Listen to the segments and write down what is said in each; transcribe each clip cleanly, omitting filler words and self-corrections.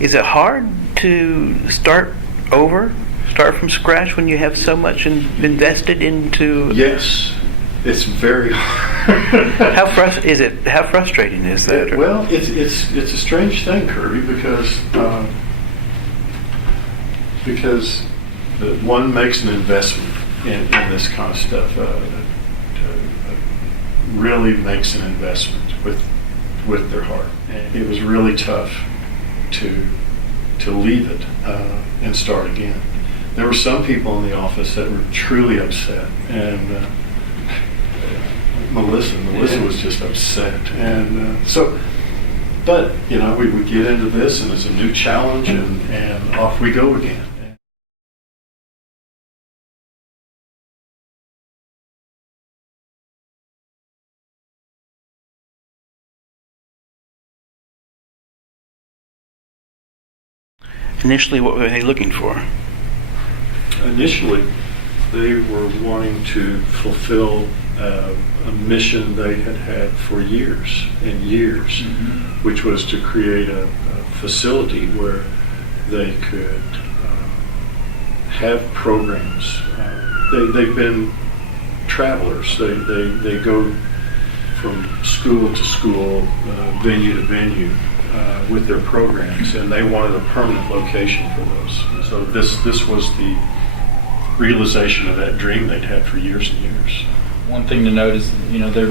Is it hard to start from scratch when you have so much invested into? Yes, it's very hard. How frustrating is that? Well, it's a strange thing, Kirby, because one makes an investment in this kind of stuff. Really makes an investment with their heart. And it was really tough to leave it and start again. There were some people in the office that were truly upset, and Melissa was just upset, and but we get into this, and it's a new challenge, and off we go again. Initially, what were they looking for? Initially, they were wanting to fulfill a mission they had had for years and years, which was to create a facility where they could have programs. They've been travelers. They go from school to school, venue to venue, with their programs, and they wanted a permanent location for those. So this was the realization of that dream they'd had for years and years. One thing to note is,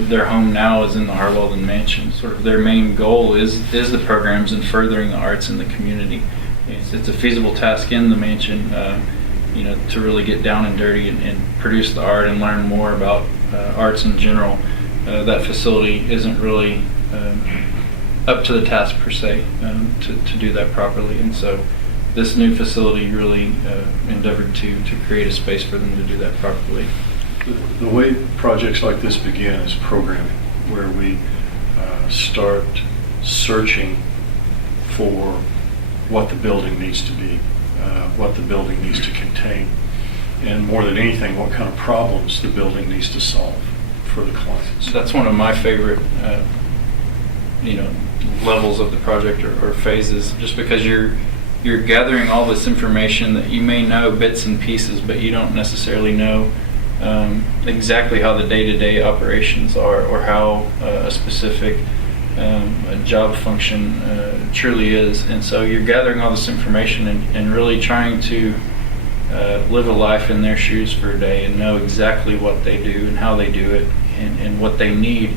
their home now is in the Harwelden Mansion. Sort of their main goal is the programs and furthering the arts in the community. It's a feasible task in the mansion, to really get down and dirty and produce the art and learn more about arts in general. That facility isn't really up to the task per se to do that properly, and so this new facility really endeavored to create a space for them to do that properly. The way projects like this begin is programming, where we start searching for what the building needs to be, what the building needs to contain, and more than anything, what kind of problems the building needs to solve for the clients. That's one of my favorite levels of the project or phases, just because you're gathering all this information that you may know bits and pieces, but you don't necessarily know exactly how the day-to-day operations are, or how a specific a job function truly is. And so you're gathering all this information and really trying to live a life in their shoes for a day and know exactly what they do and how they do it, and what they need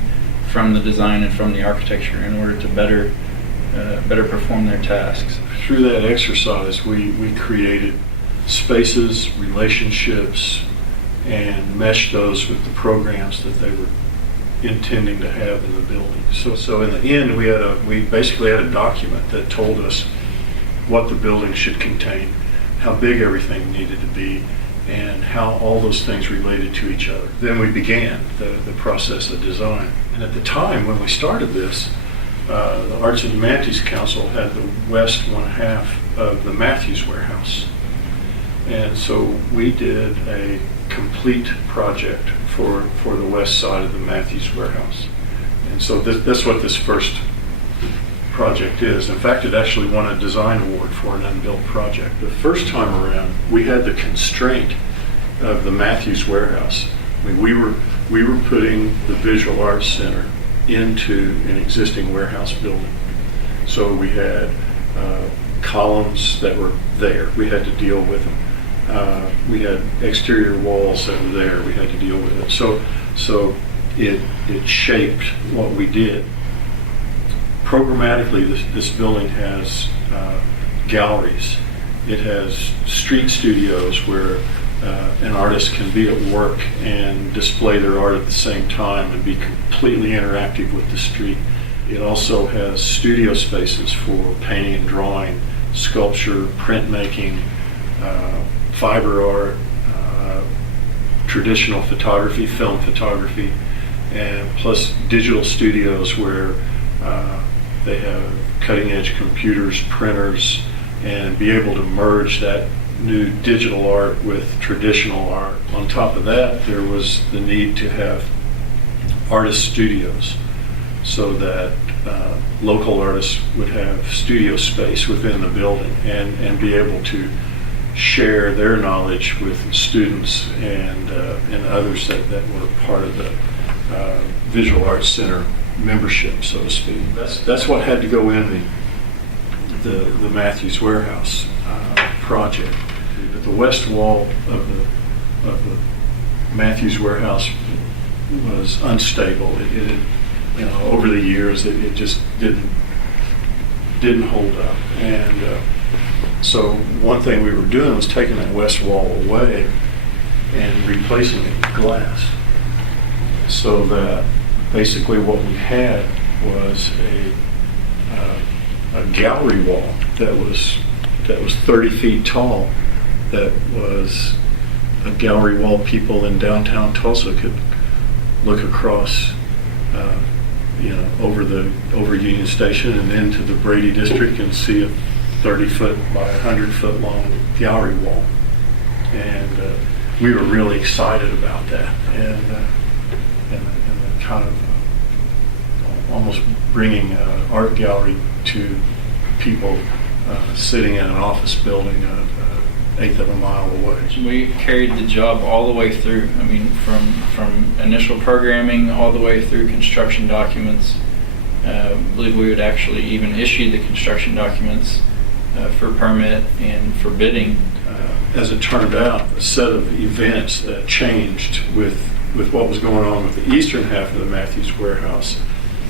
from the design and from the architecture in order to better perform their tasks. Through that exercise, we created spaces, relationships, and meshed those with the programs that they were intending to have in the building. So in the end, we basically had a document that told us what the building should contain, how big everything needed to be, and how all those things related to each other. Then we began the process of design. And at the time when we started this, the Arts and Humanities Council had the west one half of the Matthews Warehouse. And so we did a complete project for the west side of the Matthews Warehouse. And so that's what this first project is. In fact, it actually won a design award for an unbuilt project. The first time around, we had the constraint of the Matthews Warehouse. I mean, we were putting the Visual Arts Center into an existing warehouse building. So we had columns that were there. We had to deal with them. We had exterior walls that were there. We had to deal with it. So it shaped what we did. Programmatically, this building has galleries. It has street studios where an artist can be at work and display their art at the same time and be completely interactive with the street. It also has studio spaces for painting and drawing, sculpture, printmaking, fiber art, traditional photography, film photography, and plus digital studios where they have cutting-edge computers, printers, and be able to merge that new digital art with traditional art. On top of that, there was the need to have artist studios so that local artists would have studio space within the building and be able to share their knowledge with students and others that were part of the Visual Arts Center membership, so to speak. That's what had to go in the Matthews Warehouse project. The west wall of the Matthews Warehouse was unstable. It over the years it just didn't hold up, and so one thing we were doing was taking that west wall away and replacing it with glass, so that basically what we had was a gallery wall that was 30 feet tall, that was a gallery wall people in downtown Tulsa could look across over Union Station and into the Brady District and see a 30-foot by 100-foot long gallery wall. And we were really excited about that, and the kind of almost bringing an art gallery to people sitting in an office building an eighth of a mile away. We carried the job all the way through. I mean, from initial programming all the way through construction documents. I believe we would actually even issue the construction documents for permit and for bidding. As it turned out, a set of events that changed with what was going on with the eastern half of the Matthews Warehouse.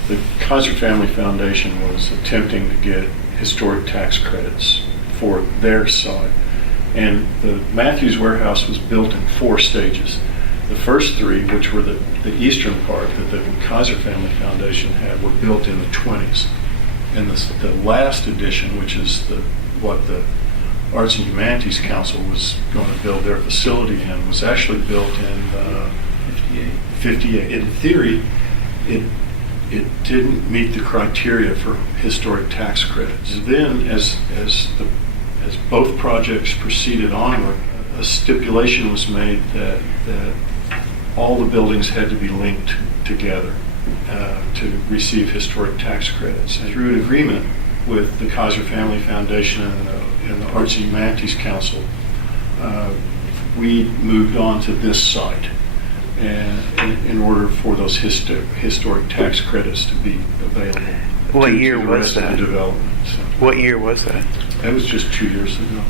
The Kaiser Family Foundation was attempting to get historic tax credits for their side. And the Matthews Warehouse was built in 4 stages. The first 3, which were the eastern part that the Kaiser Family Foundation had, were built in the 20s. And the last edition, which is what the Arts and Humanities Council was going to build their facility in, was actually built in 58. In theory, it didn't meet the criteria for historic tax credits. Then, as both projects proceeded onward, a stipulation was made that all the buildings had to be linked together to receive historic tax credits. And through an agreement with the Kaiser Family Foundation and the Arts and Humanities Council, we moved on to this site, and in order for those historic tax credits to be available. What year was that? The development. So. What year was that? That was just 2 years ago,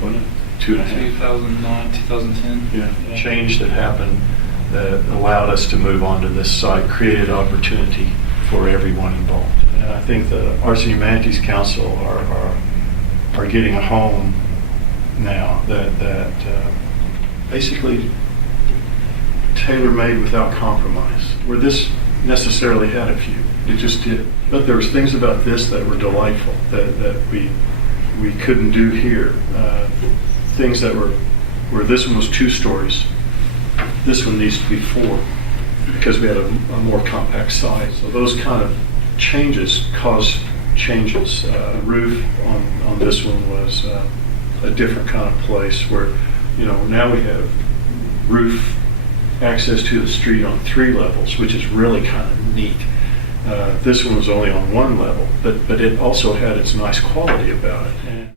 wasn't it? 2.5. 2009, 2010. Yeah. Change that happened that allowed us to move on to this site created opportunity for everyone involved. And I think the Arts and Humanities Council are getting a home now that basically tailor-made without compromise. Where this necessarily had a few, it just did. But there was things about this that were delightful that we couldn't do here. Things that were where this one was 2 stories. This one needs to be 4 because we had a more compact size. So those kind of changes caused changes. The roof on this one was a different kind of place where, now we have roof access to the street on 3 levels, which is really kind of neat. This one was only on 1 level, but it also had its nice quality about it.